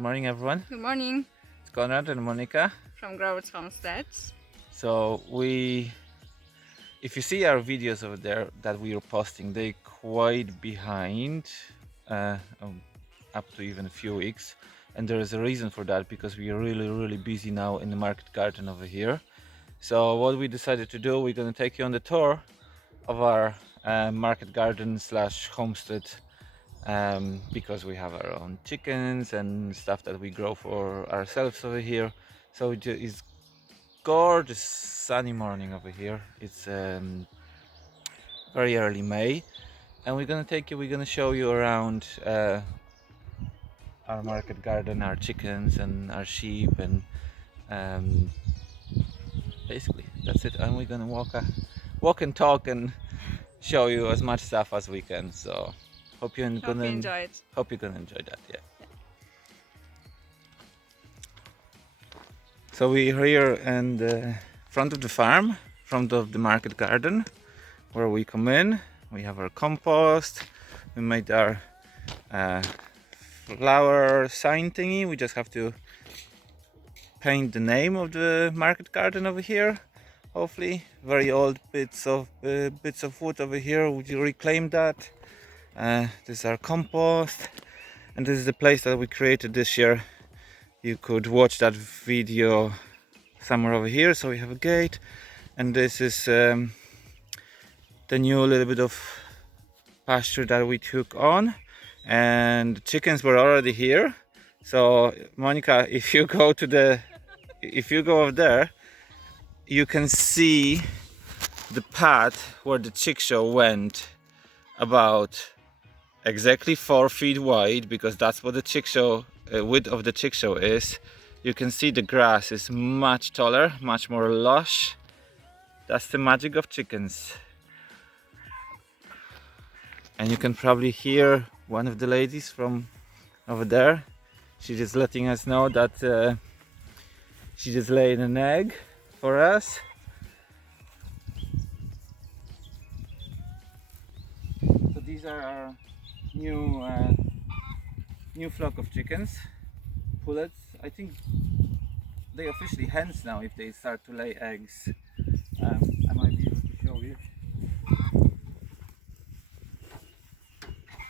Good morning, everyone. Good morning It's Konrad and Monika. from Growers Homestead. So if you see our videos over there that we are posting, they quite behind, up to even a few weeks, and there is a reason for that because we are really busy now in the market garden over here. So what we decided to do, we're going to take you on the tour of our market garden slash homestead. Because we have our own chickens and stuff that we grow for ourselves over here. So it's gorgeous sunny morning over here. It's very early May, and we're gonna show you around our market garden, our chickens and our sheep, and um, basically that's it. And we're gonna walk and talk and show you as much stuff as we can. So hope you're Hope you enjoy it. Hope you're gonna enjoy that. Yeah. So we're here in the front of the farm, front of the market garden, where we come in. We have our compost. We made our flower sign thingy. We just have to paint the name of the market garden over here. Hopefully, very old bits of wood over here. We reclaim that. This is our compost, and this is the place that we created this year. You could watch that video somewhere over here. So we have a gate, and this is the new little bit of pasture that we took on, and the chickens were already here. So Monika, if you go over there, you can see the path where the chick show went, about exactly 4 feet wide, because that's what the chick show width of the chick show is. You can see the grass is much taller, much more lush. That's the magic of chickens. And you can probably hear one of the ladies from over there. She's just letting us know that she just laid an egg for us. So these are our new flock of chickens, pullets. I think they officially hens now if they start to lay eggs. I might be able to show you.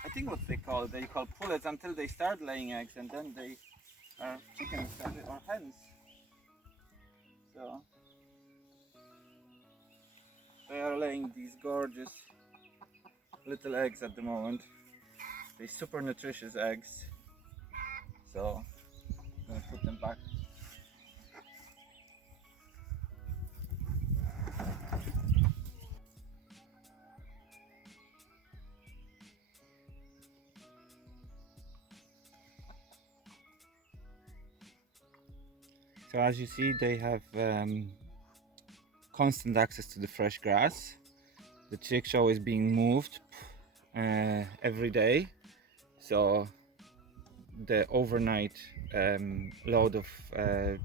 I think what they call pullets until they start laying eggs, and then they are chickens or hens. So they are laying these gorgeous little eggs at the moment. They're super nutritious eggs. So I'm gonna put them back. So as you see, they have constant access to the fresh grass. The chick show is being moved every day, so the overnight load of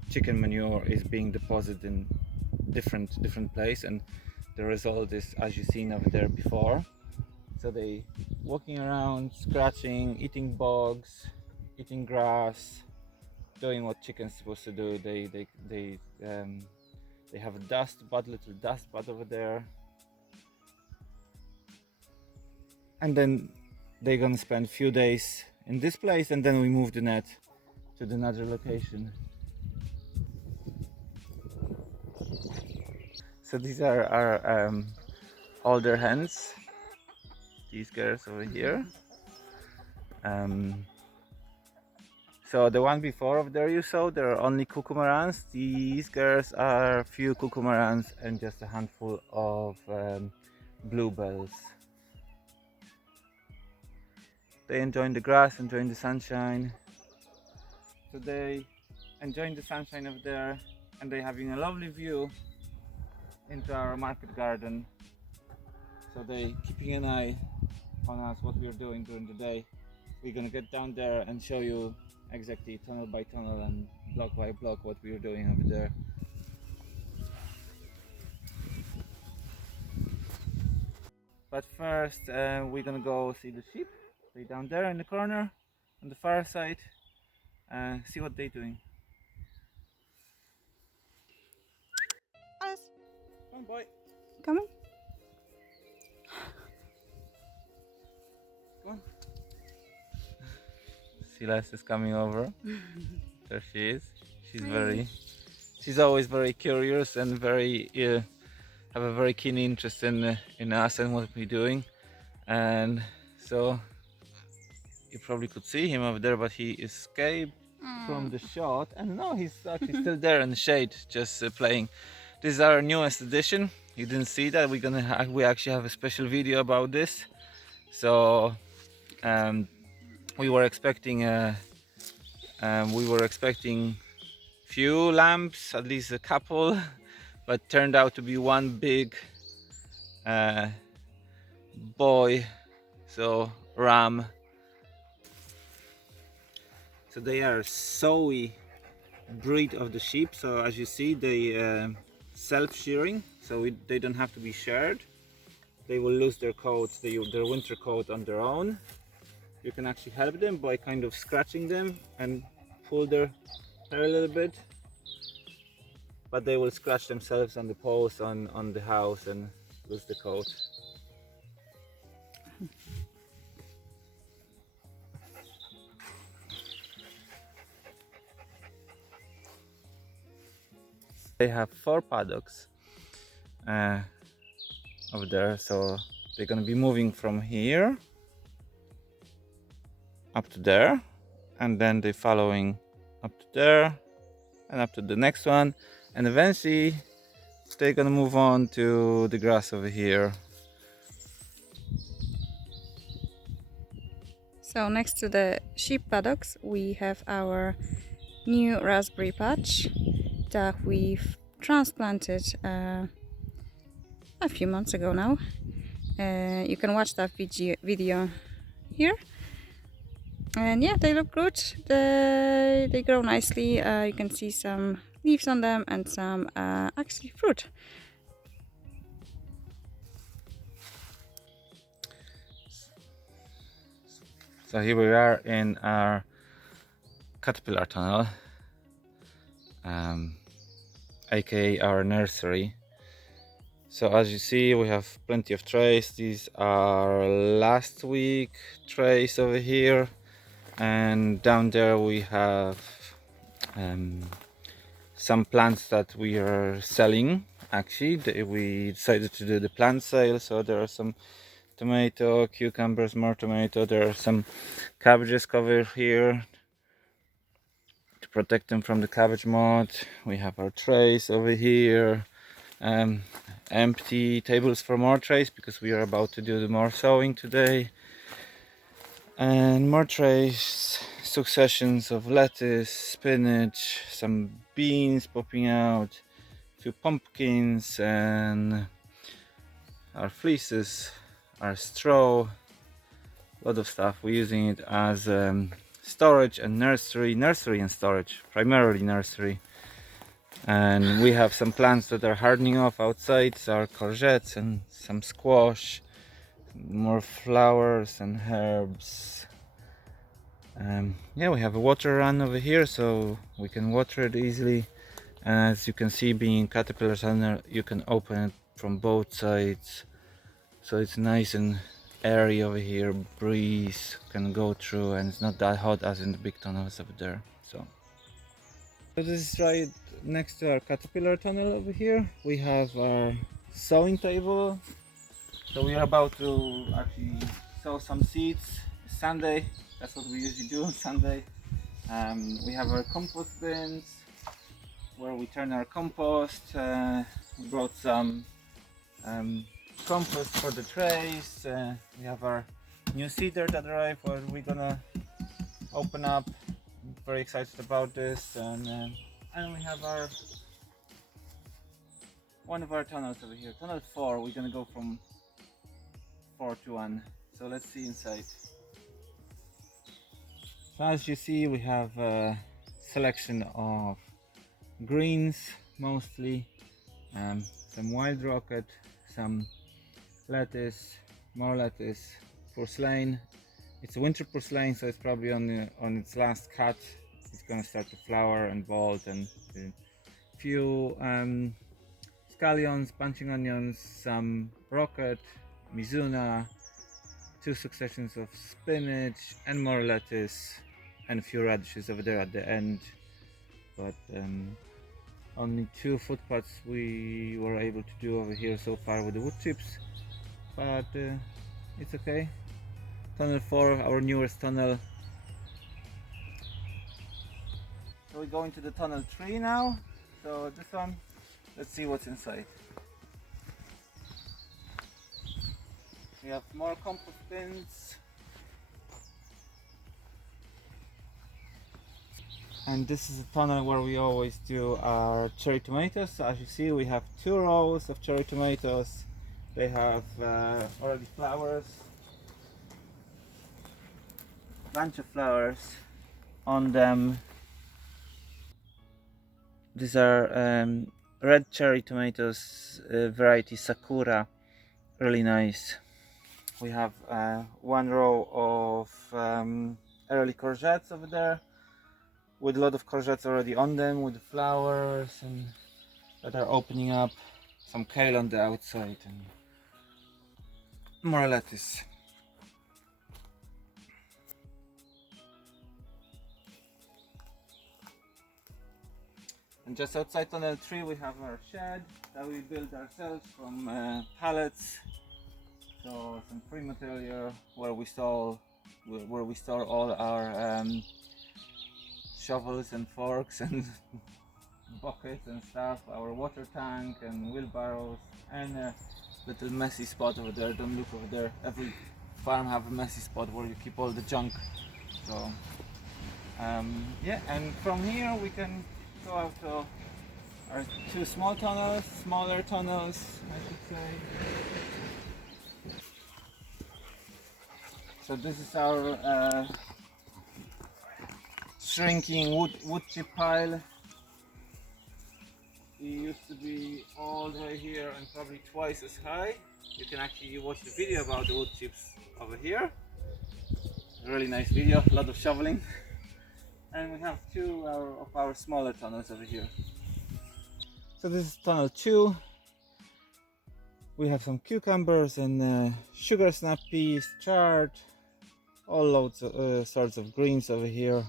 chicken manure is being deposited in different place, and the result is, as you've seen over there before. So they walking around, scratching, eating bugs, eating grass, doing what chickens supposed to do. They have a little dust bud over there, and then they're gonna spend a few days in this place, and then we move the net to another location. So these are our older hens, these girls over here. So the one before of there you saw, there are only cucumarans. These girls are few cucumarans and just a handful of bluebells. They enjoying the grass, enjoying the sunshine. So they enjoying the sunshine over there, and they're having a lovely view into our market garden. So they keeping an eye on us, what we're doing during the day. We're gonna get down there and show you exactly tunnel by tunnel and block by block what we're doing over there. But first we're gonna go see the sheep. They're down there in the corner on the far side. See what they're doing. Alice, Come on, boy. come on. Come on. Silas is coming over. There she is. She's always very curious and very have a very keen interest in us and what we're doing. And so you probably could see him over there, but he escaped from the shot. And no, he's actually still there in the shade, just playing. This is our newest addition. You didn't see that. We actually have a special video about this. So we were expecting few lambs, at least a couple, but turned out to be one big boy, so ram. So they are sowy breed of the sheep. So as you see, they self-shearing, so they don't have to be sheared. They will lose their coat, their winter coat on their own. You can actually help them by kind of scratching them and pull their hair a little bit, but they will scratch themselves on the posts on the house and lose the coat. They have 4 paddocks over there, so they're gonna be moving from here up to there, and then they're following up to there and up to the next one, and eventually they're gonna move on to the grass over here. So next to the sheep paddocks, we have our new raspberry patch that we've transplanted a few months ago now. You can watch that video here. And yeah, they look good. They grow nicely. You can see some leaves on them and some actually fruit. So here we are in our caterpillar tunnel, aka our nursery. So as you see, we have plenty of trays. These are last week trays over here, and down there we have some plants that we are selling. Actually, we decided to do the plant sale, so there are some tomato, cucumbers, more tomato. There are some cabbages covered here to protect them from the cabbage moth. We have our trays over here, empty tables for more trays because we are about to do the more sowing today, and more trays, successions of lettuce, spinach, some beans popping out, a few pumpkins, and our fleeces, our straw, a lot of stuff. We're using it as storage and nursery and storage, primarily nursery. And we have some plants that are hardening off outside, so our courgettes and some squash, more flowers and herbs. Yeah, we have a water run over here, so we can water it easily. And as you can see, being caterpillar tunnel, you can open it from both sides, so it's nice and airy over here. Breeze can go through, and it's not that hot as in the big tunnels over there. So this is right next to our caterpillar tunnel over here. We have our sowing table, so we are about to actually sow some seeds. It's Sunday, that's what we usually do on Sunday. We have our compost bins where we turn our compost. We brought some compost for the trays. We have our new seeder that arrived, where we're gonna open up. I'm very excited about this, and we have one of our tunnels over here, tunnel 4. We're gonna go from 4 to 1. So let's see inside. So as you see, we have a selection of greens mostly, some wild rocket, some lettuce, more lettuce, purslane. It's a winter purslane, so it's probably on its last cut. it's gonna start to flower and bolt, and a few scallions, bunching onions, some rocket, mizuna, 2 successions of spinach and more lettuce, and a few radishes over there at the end. But only 2 footpaths we were able to do over here so far with the wood chips, but it's okay. Tunnel 4, our newest tunnel. So we go into the tunnel 3 now. So this one, let's see what's inside. We have more compost bins. And this is a tunnel where we always do our cherry tomatoes. So as you see, we have 2 rows of cherry tomatoes. They have already flowers, bunch of flowers on them. These are red cherry tomatoes, variety Sakura, really nice. We have 1 row of early courgettes over there, with a lot of courgettes already on them, with the flowers and that are opening up. Some kale on the outside and more lettuce. And just outside tunnel 3 we have our shed that we built ourselves from pallets. So some free material where we store all our shovels and forks and buckets and stuff, our water tank and wheelbarrows, and a little messy spot over there. Don't look over there. Every farm have a messy spot where you keep all the junk. So yeah, and from here we can go out to our 2 smaller tunnels, I should say. So this is our shrinking wood chip pile. It used to be all the way here and probably twice as high. You can actually watch the video about the wood chips over here. A really nice video, a lot of shoveling. And we have 2 of our smaller tunnels over here. So this is tunnel 2. We have some cucumbers and sugar snap peas, chard, all loads of sorts of greens over here.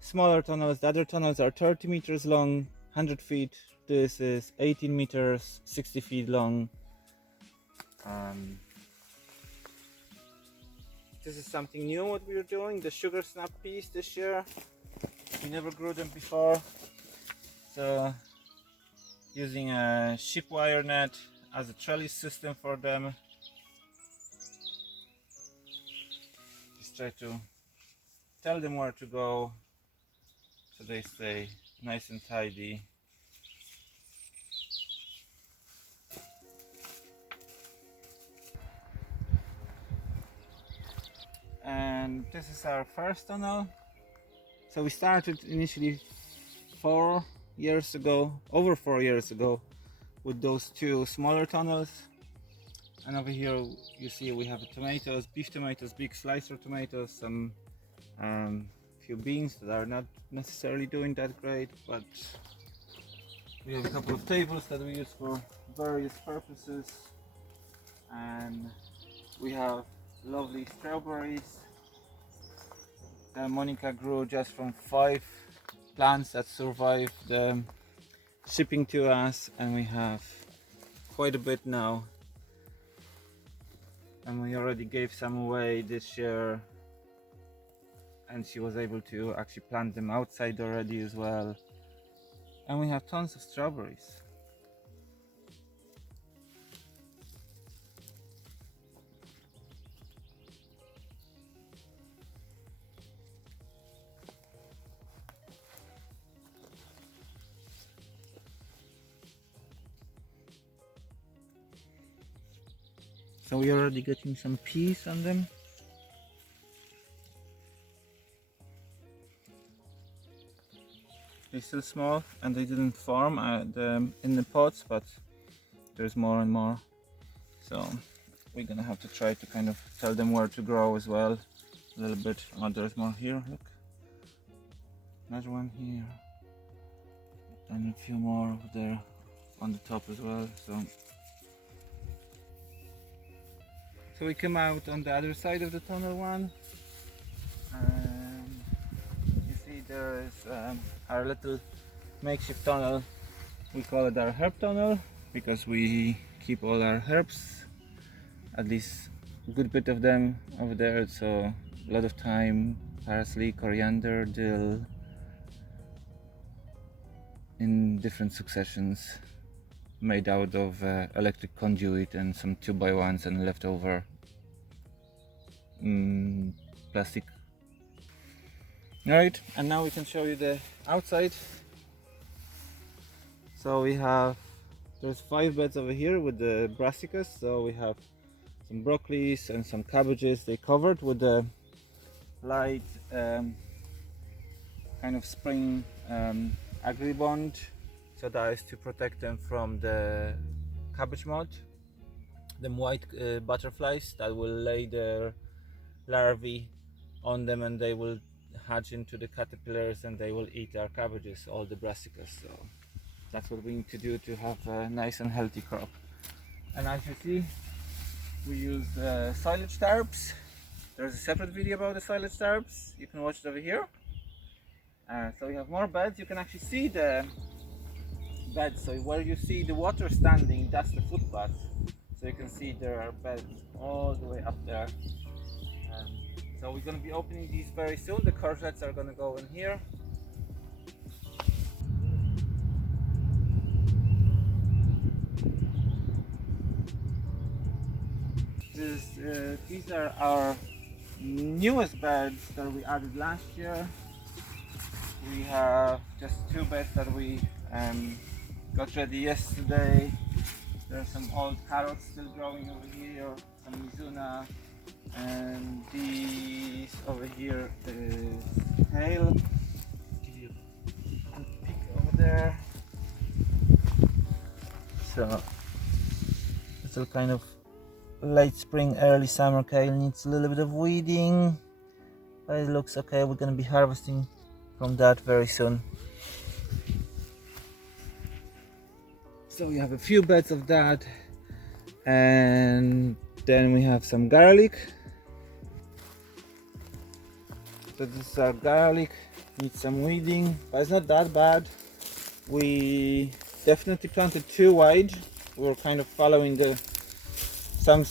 Smaller tunnels, the other tunnels are 30 meters long, 100 feet. This is 18 meters, 60 feet long. This is something new what we're doing, the sugar snap peas this year. We never grew them before. So using a sheep wire net as a trellis system for them. Just try to tell them where to go so they stay nice and tidy. And this is our first tunnel. So we started initially 4 years ago, over 4 years ago, with those 2 smaller tunnels. And over here you see we have tomatoes, beef tomatoes, big slicer tomatoes, some few beans that are not necessarily doing that great, but we have a couple of tables that we use for various purposes, and we have lovely strawberries that Monika grew just from 5 plants that survived the shipping to us, and we have quite a bit now, and we already gave some away this year, and she was able to actually plant them outside already as well, and we have tons of strawberries. So we're already getting some peas on them. They're still small and they didn't form in the pots, but there's more and more. So we're gonna have to try to kind of tell them where to grow as well a little bit. Oh, there's more here, look. another one here, and a few more there on the top as well. So we come out on the other side of the tunnel one, and you see there is our little makeshift tunnel. We call it our herb tunnel because we keep all our herbs, at least a good bit of them over there. So a lot of thyme, parsley, coriander, dill in different successions, made out of electric conduit and some 2x1s and leftover plastic. Alright, and now we can show you the outside. So there's 5 beds over here with the brassicas. So we have some broccolis and some cabbages. They covered with the light kind of spring agribond, so that is to protect them from the cabbage moth, them white butterflies that will lay their larvae on them, and they will hatch into the caterpillars and they will eat our cabbages, all the brassicas. So that's what we need to do to have a nice and healthy crop. And as you see, we use silage tarps. There's a separate video about the silage tarps, you can watch it over here. So we have more beds. You can actually see the beds, so where you see the water standing, that's the footpath. So you can see there are beds all the way up there. So we're going to be opening these very soon. The courgettes are going to go in here. These are our newest beds that we added last year. We have just 2 beds that we got ready yesterday. There's some old carrots still growing over here, some mizuna, and these over here is kale. Give you a peek over there. So it's all kind of late spring, early summer kale, needs a little bit of weeding, but it looks okay. We're going to be harvesting from that very soon. So we have a few beds of that, and then we have some garlic. So this is our garlic, needs some weeding, but it's not that bad. We definitely planted too wide. We were kind of following some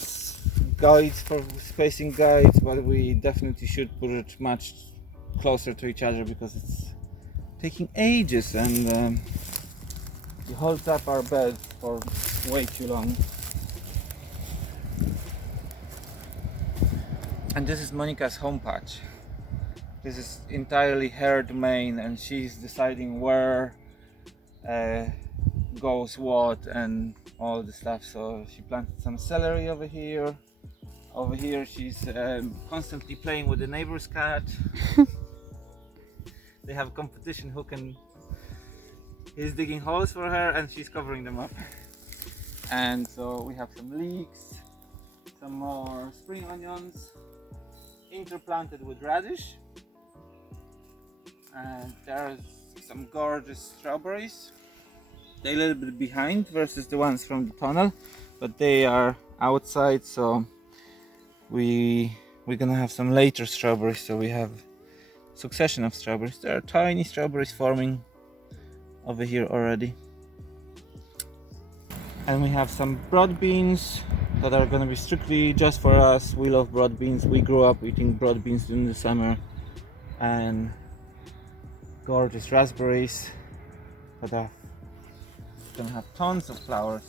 guides for spacing guides, but we definitely should put it much closer to each other because it's taking ages, and it holds up our beds for way too long. And this is Monika's home patch. This is entirely her domain, and she's deciding where goes what and all the stuff. So she planted some celery over here. Over here she's constantly playing with the neighbor's cat. They have a competition he's digging holes for her and she's covering them up. And so we have some leeks, some more spring onions, interplanted with radish, and there's some gorgeous strawberries. They're a little bit behind versus the ones from the tunnel, but they are outside, so we're gonna have some later strawberries. So we have succession of strawberries. There are tiny strawberries forming over here already. And we have some broad beans that are gonna be strictly just for us. We love broad beans. We grew up eating broad beans during the summer. And gorgeous raspberries that are gonna have tons of flowers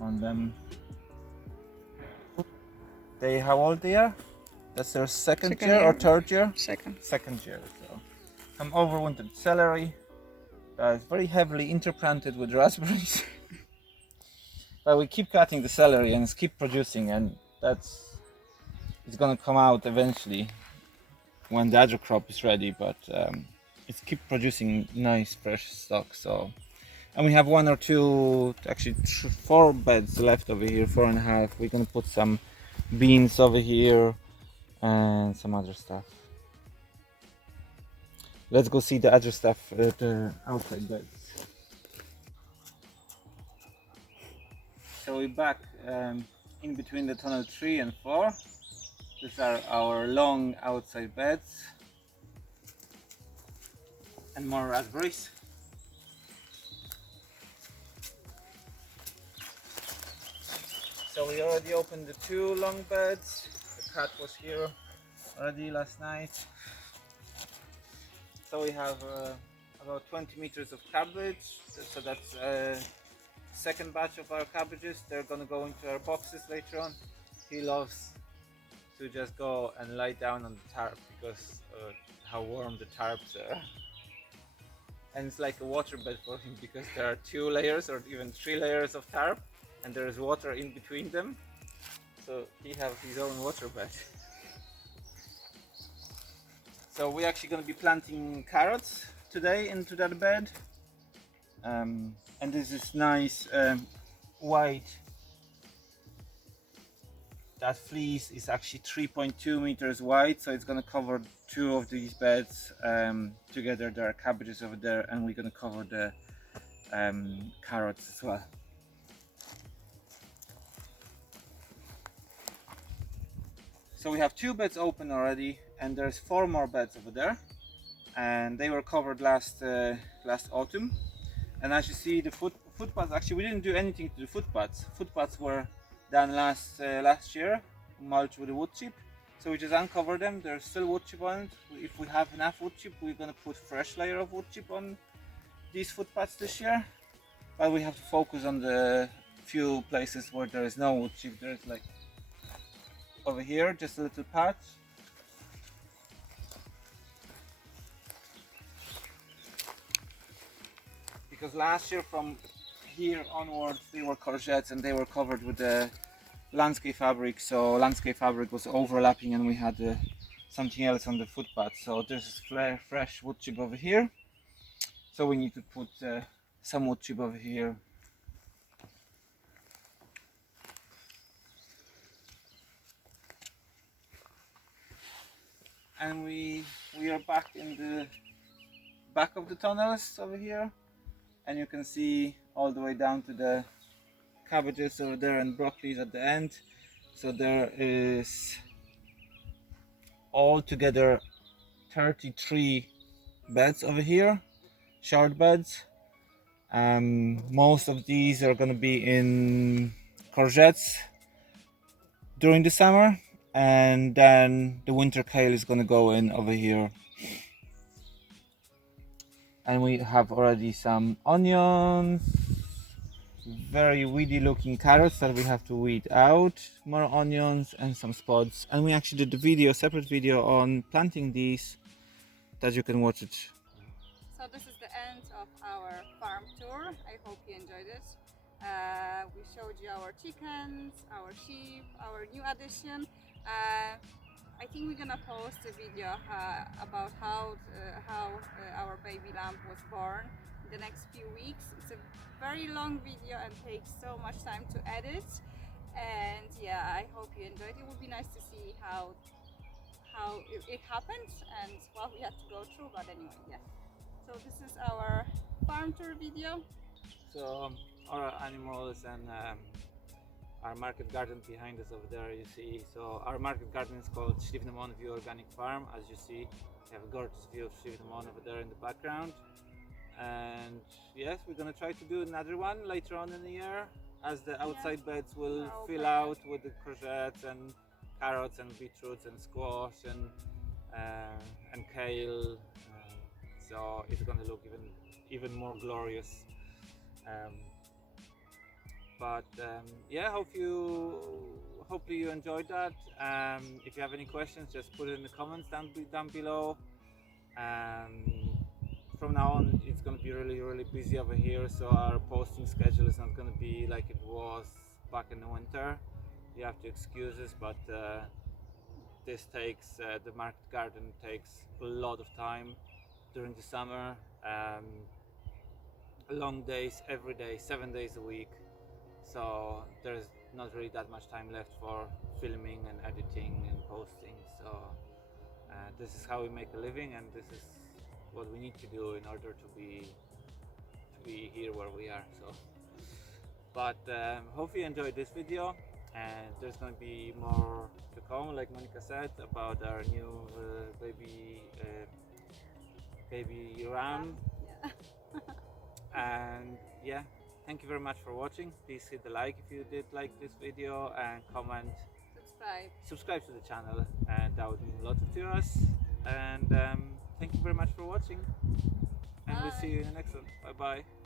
on them. How old they are? That's their second year or third year? Second year. So some overwintered celery. It's very heavily interplanted with raspberries. But we keep cutting the celery and it's keep producing, and it's gonna come out eventually when the other crop is ready, but it's keep producing nice fresh stock. So, and we have 1 or 2, actually 4 beds left over here, 4.5. We're gonna put some beans over here and some other stuff. let's go see the other stuff, the outside beds. So we're back in between the tunnel 3 and 4. These are our long outside beds and more raspberries. So we already opened the 2 long beds. The cat was here already last night. So we have about 20 meters of cabbage. So that's second batch of our cabbages. They're gonna go into our boxes later on. He loves to just go and lie down on the tarp because how warm the tarps are. And it's like a water bed for him because there are 2 layers or even 3 layers of tarp and there is water in between them. So he has his own water bed. So we're actually going to be planting carrots today into that bed. And this is nice white. That fleece is actually 3.2 meters wide, so it's going to cover 2 of these beds together. There are cabbages over there, and we're going to cover the carrots as well. So we have 2 beds open already, and there's 4 more beds over there, and they were covered last autumn. And as you see, the footpaths, actually we didn't do anything to the footpaths. Footpaths were done last year, mulched with a wood chip. So we just uncover them. There's still wood chip on it. If we have enough wood chip, we're gonna put fresh layer of wood chip on these footpaths this year. But we have to focus on the few places where there is no wood chip. There's like over here, just a little patch. Because last year from here onwards they were courgettes and they were covered with the landscape fabric, so landscape fabric was overlapping and we had something else on the footpath. So there's fresh wood chip over here, so we need to put some wood chip over here. And we are back in the back of the tunnels over here, and you can see all the way down to the cabbages over there and broccolis at the end. So there is altogether 33 beds over here, short beds. Most of these are going to be in courgettes during the summer, and then the winter kale is going to go in over here. And we have already some onions, very weedy looking carrots that we have to weed out, more onions and some spods. And we actually did a separate video on planting these that you can watch it. So this is the end of our farm tour. I hope you enjoyed it. We showed you our chickens, our sheep, our new addition. I think we're gonna post a video about how our baby lamb was born in the next few weeks. It's a very long video and takes so much time to edit. And yeah, I hope you enjoyed it. It would be nice to see how it happened and what we had to go through. But anyway, yeah. So this is our farm tour video. So our animals and our market garden behind us over there, you see. So our market garden is called Slievenamon View Organic Farm. As you see, we have a gorgeous view of Slievenamon over there in the background. And yes, we're gonna try to do another one later on in the year as the outside beds will fill out with the courgettes and carrots and beetroots and squash and kale. So it's gonna look even more glorious. Yeah, hopefully you enjoyed that. If you have any questions, just put it in the comments down below. From now on, it's going to be really busy over here, so our posting schedule is not going to be like it was back in the winter. You have to excuse us, but this takes the market garden takes a lot of time during the summer. Long days every day, 7 days a week. So there's not really that much time left for filming and editing and posting. So this is how we make a living, and this what we need to do in order to be here where we are. So, but hope you enjoyed this video, and there's going to be more to come, like Monika said, about our new baby ram. Yeah. And yeah, thank you very much for watching. Please hit the like if you did like this video, and comment, subscribe to the channel, and that would mean a lot to us. And thank you very much for watching, and we'll see you in the next one. Bye bye.